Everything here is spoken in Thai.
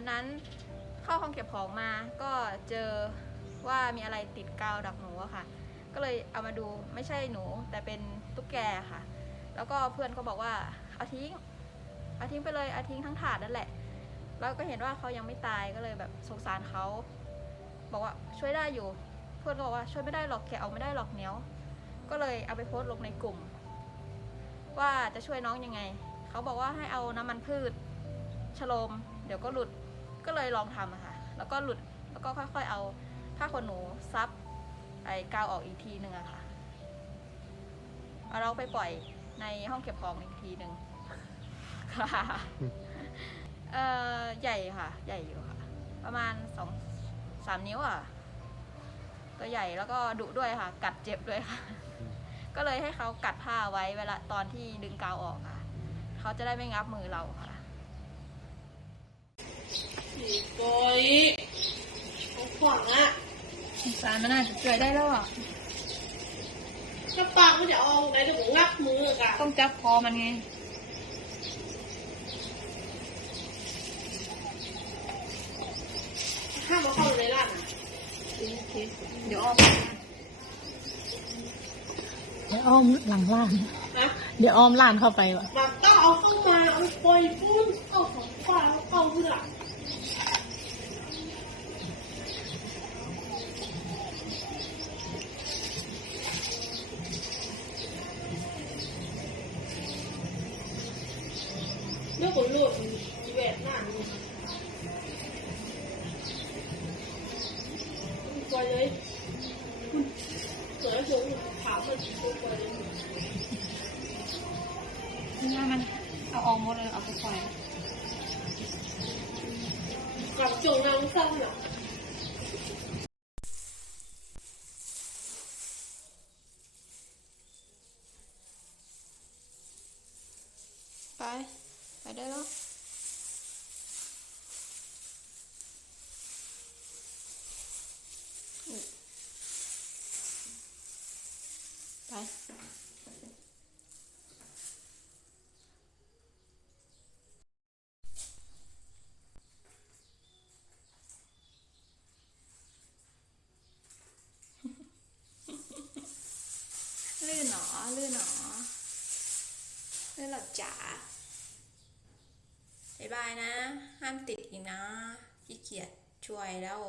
วันนั้นเข้าห้องเก็บของมาก็เจอว่ามีอะไรติดกาวดักหนูอะค่ะ ก็เลยเอามาดูไม่ใช่หนูแต่เป็นตุ๊กแกค่ะ แล้วก็เพื่อนก็บอกว่าเอาทิ้งเอาทิ้งไปเลยเอาทิ้งทั้งถาดนั่นแหละ แล้วก็เห็นว่าเขายังไม่ตายก็เลยแบบสงสารเขาบอกว่าช่วยได้อยู่ เพื่อนก็บอกว่าช่วยไม่ได้หรอกแกเอาไม่ได้หรอกเนี้ยก็เลยเอาไปโพสต์ลงในกลุ่ม ว่าจะช่วยน้องยังไง เขาบอกว่าให้เอาน้ำมันพืชฉโลม เดี๋ยวก็หลุด ก็เลยลองทำอะค่ะ แล้วก็หลุด แล้วก็ค่อยๆเอาผ้าขนหนูซับไอ้กาวออกอีกทีหนึ่งอะค่ะเอาเราไปปล่อยในห้องเก็บของอีกทีหนึ่งค่ะเอ่อใหญ่ค่ะ ใหญ่อยู่ค่ะ ประมาณสองสามนิ้วอะตัวใหญ่แล้วก็ดุด้วยค่ะ กัดเจ็บด้วยค่ะ ก็เลยให้เขากัดผ้าไว้เวลาตอนที่ดึงกาวออกค่ะ เขาจะได้ไม่งับมือเราค่ะ ผีโกยเขาขวางอะสารมันน่าจะช่วยได้แล้วอะก็ปากมันจะออกไหนเดี๋ยวผมงับมืออะต้องจับคอมันไงห้ามมาเข้าในร้านอะเดี๋ยวออกเดี๋ยวอ้อมหลังล่าน นะเดี๋ยวอ้อมล่านเข้าไปวะ มันต้องเอาเข้ามาเอาปล่อยปุ้นเอาของขวางเอาเพื่อ เรื่องของลูกอีเวนต์หน้านี่ปล่อยเลยเสือสูงขาวมันปล่อยเลยนี่มันเอาออกหมดเลยเอาไปปล่อยกับจงน้ำซ้ำหรอไป ไปได้แล้วไปลื่นหนอลื่นหนอลื่นหรอจ๋า บายบายนะ ห้ามติดอีกนะขี้เกียจช่วยแล้ว